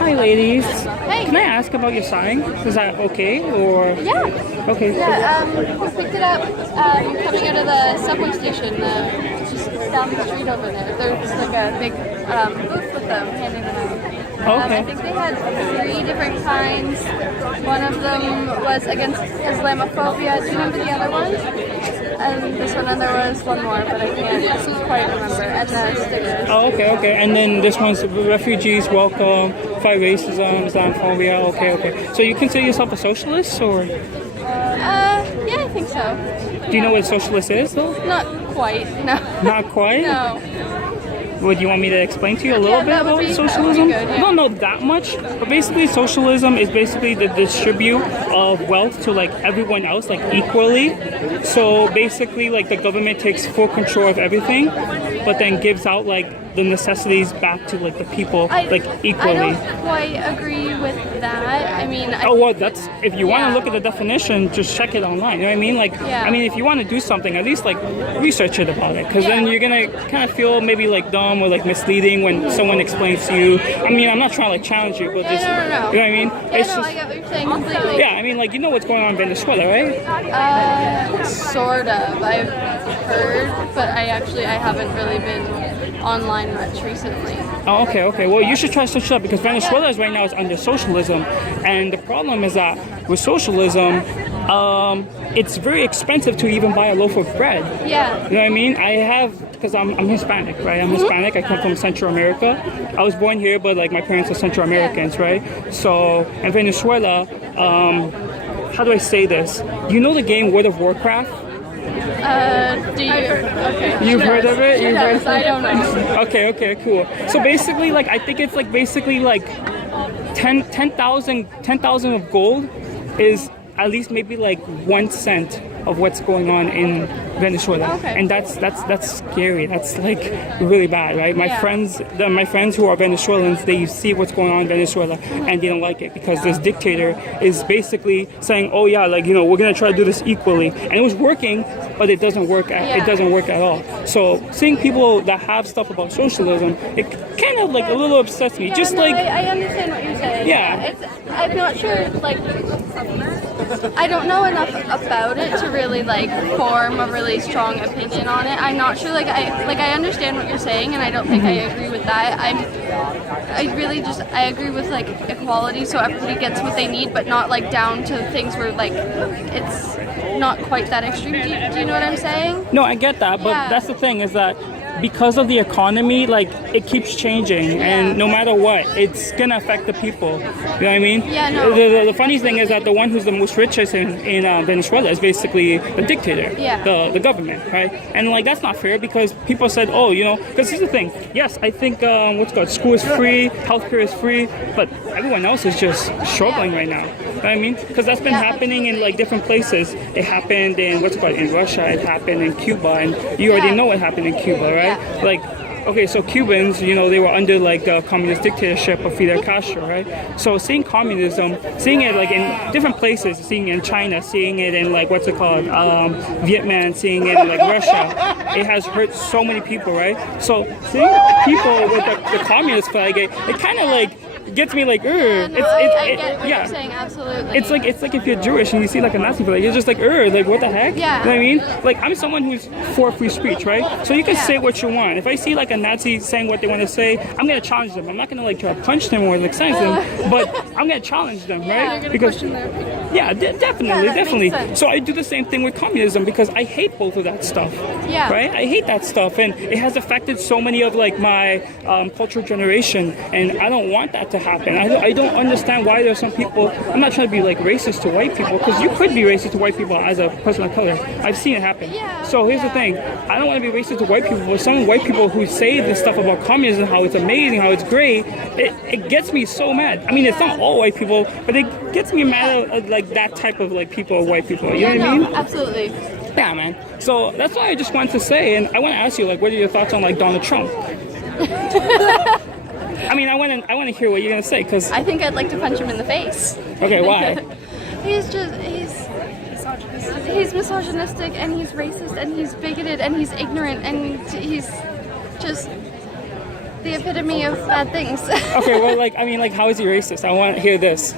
Hi, ladies. Hey. Can I ask about your sign? Is that okay, or? Yeah. Okay. Yeah, we picked it up coming out of the subway station, just down the street over there. There's like a big booth with them, handing them out. Okay. I think they had 3 different kinds. One of them was against Islamophobia. Do you remember the other one? And this one, and there was one more, but I can't quite remember. And the stickers. Oh, okay. And then this one's refugees welcome, fight racism, Islamophobia. Okay. So you consider yourself a socialist, or? Yeah, I think so. Do you know what a socialist is, though? Not quite, no. Not quite? No. Would you want me to explain to you a little bit that would about be- socialism? that would be good, yeah. I don't know that much, but basically socialism is basically the distribute of wealth to like everyone else like equally. So basically like the government takes full control of everything, but then gives out like the necessities back to like the people like equally. I don't quite agree with that. I mean, Oh well, that's if you want Yeah. to look at the definition, just check it online. You know what I mean? Like, Yeah. I mean, if you want to do something, at least like research it about it, because then Yeah. you're gonna kind of feel maybe like dumb or like misleading when someone explains to you. I mean, I'm not trying to like challenge you, but just no. you know what I mean? Yeah, It's no, just I get what you're saying completely. yeah. I mean, like you know what's going on in Venezuela, right? Sort of. I've heard, but I haven't really been online much recently. Oh, okay. Well, you should try to search it up because Venezuela is right now is under socialism, and the problem is that with socialism, it's very expensive to even buy a loaf of bread. Yeah. You know what I mean? I have, because I'm Hispanic, right? I'm Hispanic. I come from Central America. I was born here, but like my parents are Central Americans, right? So in Venezuela, how do I say this? You know the game World of Warcraft? Do you? Okay. You've heard of it? You've heard of I don't know. Okay, cool. So basically, like I think it's like basically like 10,000 of gold is at least maybe like 1 cent of what's going on in Venezuela, Okay. and that's scary. That's like really bad, right? My friends who are Venezuelans, they see what's going on in Venezuela and they don't like it because this dictator is basically saying, oh yeah, like you know we're gonna try to do this equally, and it was working, but it doesn't work. It doesn't work at all. So seeing people that have stuff about socialism, it kind of like a little upsets me. Yeah, Just no, like I understand what you're saying. Yeah. I'm not sure, like, I don't know enough about it to really, like, form a really strong opinion on it. I'm not sure, I understand what you're saying, and I don't think I agree with that. I agree with, like, equality, so everybody gets what they need, but not, like, down to things where, like, it's not quite that extreme. Do you know what I'm saying? no, I get that, but Yeah. that's the thing is that because of the economy, like it keeps changing, and no matter what, it's gonna affect the people. You know what I mean? Yeah, no. The funny thing is that the one who's the most richest in Venezuela is basically the dictator, Yeah. the government, right? And like that's not fair because people said, oh, you know, because here's the thing. Yes, I think school is free, healthcare is free, but everyone else is just struggling right now. You know what I mean? Because that's been happening in like different places. It happened in in Russia. It happened in Cuba, and you already know what happened in Cuba, right? Like, okay, so Cubans, you know, they were under like the communist dictatorship of Fidel Castro, right? So seeing communism, seeing it like in different places, seeing it in China, seeing it in like Vietnam, seeing it in like Russia, it has hurt so many people, right? So seeing people with the communist flag, it kind of like gets me like, I get what you're saying, absolutely. It's like if you're Jewish and you see like a Nazi flag, you're just like, like what the heck? Yeah. You know what I mean? Like I'm someone who's for free speech, right? So you can say what you want. If I see like a Nazi saying what they want to say, I'm gonna challenge them. I'm not gonna like try to punch them or like silence them, but I'm gonna challenge them, right? Because definitely. Makes sense. So I do the same thing with communism because I hate both of that stuff. Yeah. Right? I hate that stuff, and it has affected so many of like my cultural generation, and I don't want that to happen. I don't understand why there's some people. I'm not trying to be like racist to white people because you could be racist to white people as a person of color. I've seen it happen. Yeah, So here's the thing. I don't want to be racist to white people, but some white people who say this stuff about communism, how it's amazing, how it's great, it gets me so mad. I mean, it's not all white people, but it gets me mad at like that type of like people, white people. You know what I mean? Absolutely. Yeah, man. So that's why I just wanted to say, and I want to ask you, like, what are your thoughts on like Donald Trump? I mean, I want to hear what you're gonna say, cause I think I'd like to punch him in the face. okay, why? He's misogynistic, and he's racist, and he's bigoted, and he's ignorant, and he's just the epitome of bad things. Okay, well, like, I mean, like, how is he racist? I want to hear this.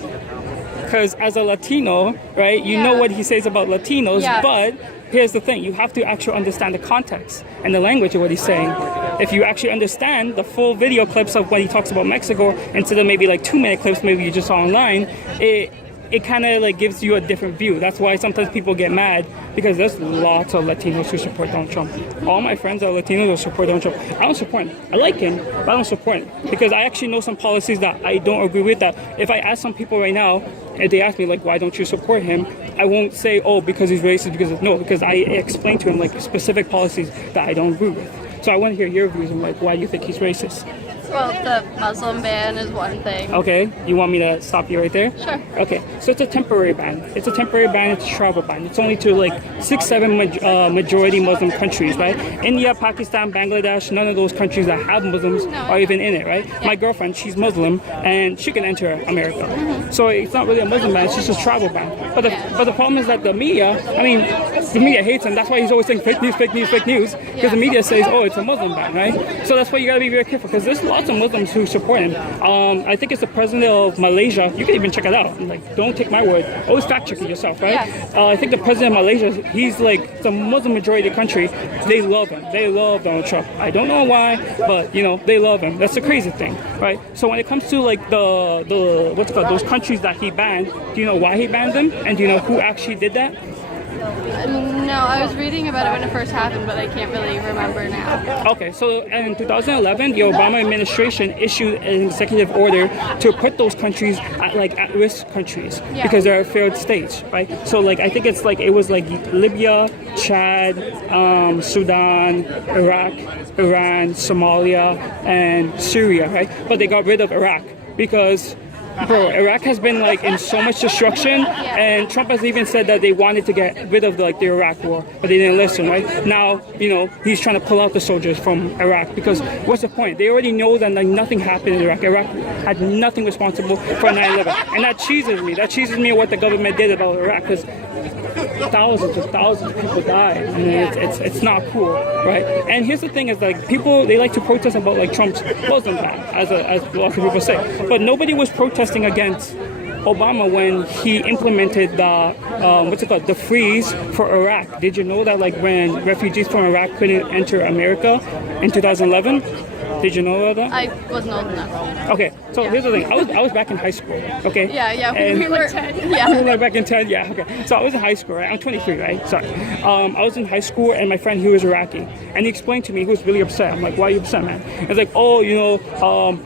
Because as a Latino, right, you know what he says about Latinos, but here's the thing. You have to actually understand the context and the language of what he's saying. If you actually understand the full video clips of when he talks about Mexico, instead of maybe like 2-minute clips maybe you just saw online, it kind of like gives you a different view. That's why sometimes people get mad, because there's lots of Latinos who support Donald Trump. All my friends are Latinos who support Donald Trump. I don't support him. I like him, but I don't support him because I actually know some policies that I don't agree with. That if I ask some people right now, if they ask me like, why don't you support him, I won't say, oh, because he's racist, because I explain to him like specific policies that I don't agree with. So I want to hear your views on like, why do you think he's racist? Well, the Muslim ban is one thing. Okay, you want me to stop you right there? Sure. Okay, so it's a temporary ban. It's a temporary ban, it's a travel ban. It's only to like 6-7 majority Muslim countries, right? India, Pakistan, Bangladesh, none of those countries that have Muslims are even in it, right? My girlfriend, she's Muslim, and she can enter America. So it's not really a Muslim ban, it's just a travel ban. But the problem is that the media hates him. That's why he's always saying fake news, fake news, fake news. Because the media says, oh, it's a Muslim ban, right? So that's why you gotta be very careful, because there's lots of Muslims who support him. I think it's the president of Malaysia. You can even check it out. Like, don't take my word. Always fact check it yourself, right? Yes. I think the president of Malaysia, he's like the Muslim majority country. They love him. They love Donald Trump. I don't know why, but you know, they love him. That's the crazy thing, right? So when it comes to like the what's it called, those countries that he banned, do you know why he banned them? And do you know who actually did that? No, I was reading about it when it first happened, but I can't really remember now. Okay, so in 2011, the Obama administration issued an executive order to put those countries at risk countries because they're failed states, right? So like I think it was like Libya, Chad, Sudan, Iraq, Iran, Somalia, and Syria, right? But they got rid of Iraq because Iraq has been like in so much destruction, and Trump has even said that they wanted to get rid of the Iraq war, but they didn't listen, right? Now, he's trying to pull out the soldiers from Iraq because what's the point? They already know that like nothing happened in Iraq. Iraq had nothing responsible for 9/11, and that cheeses me. That cheeses me what the government did about Iraq, because thousands of people died, and it's not cool, right? And here's the thing: is like people, they like to protest about like Trump's Muslim ban, as lots of people say, but nobody was protesting against Obama when he implemented the freeze for Iraq. Did you know that like when refugees from Iraq couldn't enter America in 2011? Did you know about that? I wasn't old enough. Okay, so here's the thing. I was back in high school, okay? Yeah. And we were 10. Yeah. We were back in 10, yeah, okay. So I was in high school, right? I'm 23, right? Sorry. I was in high school, and my friend, he was Iraqi. And he explained to me, he was really upset. I'm like, why are you upset, man? He's like,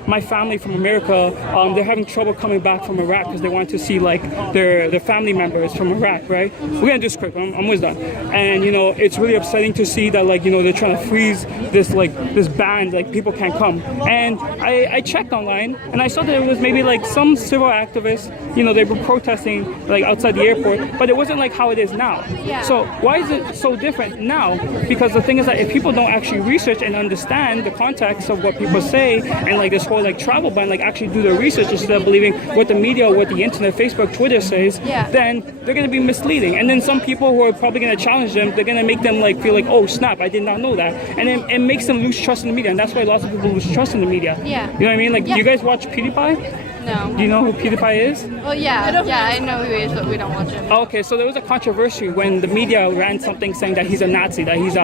my family from America, they're having trouble coming back from Iraq because they want to see, like, their family members from Iraq, right? We're going to do this quick. I'm almost done. And, it's really upsetting to see that, like, they're trying to freeze this ban, like, people can't come. And I checked online, and I saw that it was maybe like some civil activists, they were protesting like outside the airport, but it wasn't like how it is now. Yeah. So why is it so different now? Because the thing is that if people don't actually research and understand the context of what people say, and like this whole like travel ban, like actually do their research instead of believing what the media, what the internet, Facebook, Twitter says, then they're going to be misleading. And then some people who are probably going to challenge them, they're going to make them like feel like, oh snap, I did not know that. And then it makes them lose trust in the media, and that's why lots of people lose trust in the media. Yeah. You know what I mean? Like, do you guys watch PewDiePie? No. Do you know who PewDiePie is? Well, yeah, I know who he is, but we don't watch him. Okay, so there was a controversy when the media ran something saying that he's a Nazi, that he's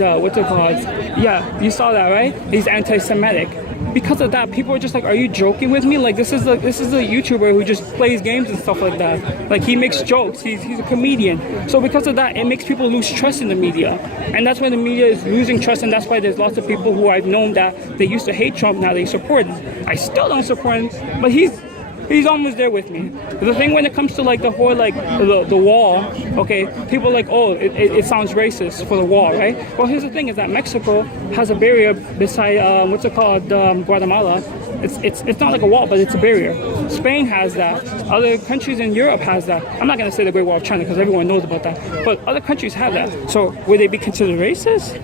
a what's it called? Yeah, you saw that, right? He's anti-Semitic. Because of that, people are just like, are you joking with me? Like, this is a YouTuber who just plays games and stuff like that. Like, he makes jokes. He's a comedian. So because of that, it makes people lose trust in the media. And that's why the media is losing trust, and that's why there's lots of people who I've known that they used to hate Trump, now they support him. I still don't support him, but he's almost there with me. The thing when it comes to like the whole like the wall, okay, people are like, oh, it sounds racist for the wall, right? Well, here's the thing: is that Mexico has a barrier beside Guatemala. It's not like a wall, but it's a barrier. Spain has that. Other countries in Europe has that. I'm not gonna say the Great Wall of China because everyone knows about that, but other countries have that. So would they be considered racist?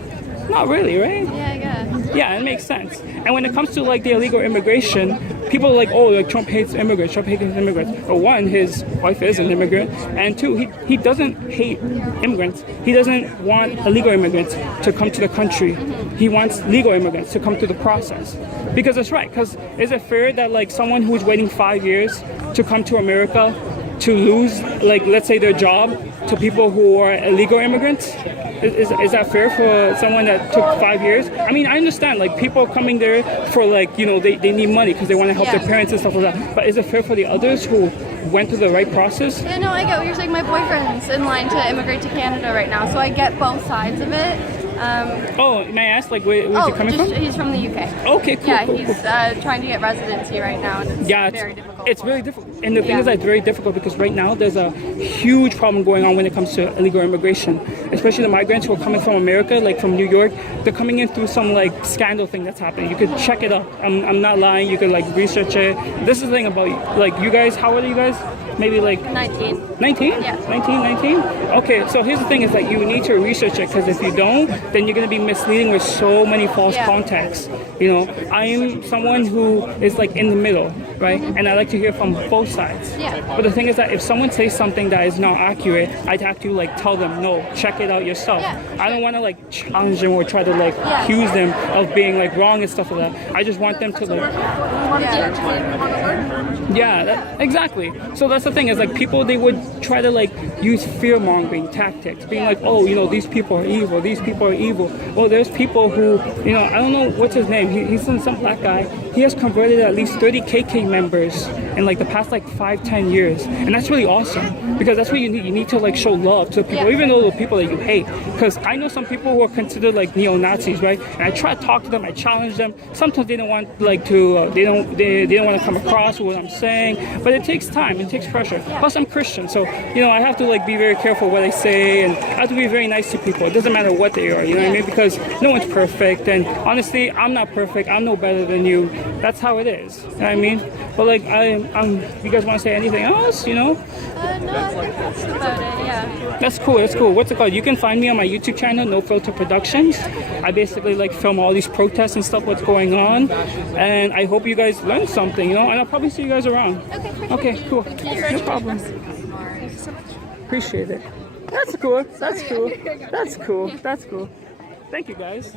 Not really, right? Yeah, I guess. Yeah, it makes sense. And when it comes to like the illegal immigration, people are like, oh, like Trump hates immigrants. Trump hates immigrants. But one, his wife is an immigrant, and two, he doesn't hate immigrants. He doesn't want illegal immigrants to come to the country. He wants legal immigrants to come through the process. Because that's right. Because is it fair that like someone who's waiting 5 years to come to America to lose, like, let's say their job to people who are illegal immigrants? Is that fair for someone that took 5 years? I mean, I understand, like, people coming there for, like, you know, they need money because they want to help their parents and stuff like that. But is it fair for the others who went through the right process? Yeah, no, I get what you're saying. My boyfriend's in line to immigrate to Canada right now, so I get both sides of it. Oh, may I ask, like, where's he coming from? He's from the UK. Okay, cool. Yeah, cool, he's cool. trying to get residency right now, and it's very difficult. It's very difficult. And the thing is that it's very difficult because right now there's a huge problem going on when it comes to illegal immigration, especially the migrants who are coming from America, like from New York. They're coming in through some like scandal thing that's happening. You could check it up. I'm not lying. You could like research it. This is the thing about like you guys. How old are you guys? Maybe like 19. 19? Yeah. 19? Okay, so here's the thing is that you need to research it because if you don't, then you're going to be misleading with so many false contacts. You know, I'm someone who is like in the middle, right? And I like to hear from both sides. Yeah. But the thing is that if someone says something that is not accurate, I'd have to like tell them, no, check it out yourself. Yeah. I don't want to like challenge them or try to like accuse them of being like wrong and stuff like that. I just want them to like... Yeah, exactly. So that's the thing is like people, they would try to like use fear-mongering tactics, being like, oh, you know, these people are evil, these people are evil. Well, there's people who, you know, I don't know what's his name. He's some black guy. He has converted at least 30 KK members in like the past like 5-10 years, and that's really awesome because that's what you need. You need to like show love to people, even though the people that you hate. Because I know some people who are considered like neo-Nazis, right? And I try to talk to them, I challenge them. Sometimes they don't want like to, they don't want to come across with what I'm saying. But it takes time, it takes pressure. Plus, I'm Christian, so you know I have to like be very careful what I say, and I have to be very nice to people. It doesn't matter what they are, you know what I mean? Because no one's perfect, and honestly, I'm not perfect. I'm no better than you. That's how it is. You know what I mean? But like, you guys want to say anything else? You know? No, I think that's about it. Yeah. That's cool. That's cool. What's it called? You can find me on my YouTube channel, No Filter Productions. I basically like film all these protests and stuff, what's going on, and I hope you guys learned something. You know, and I'll probably see you guys around. Okay, cool. No problem. Thank you so much. Appreciate it. That's cool. That's cool. That's cool. That's cool. Thank you, guys.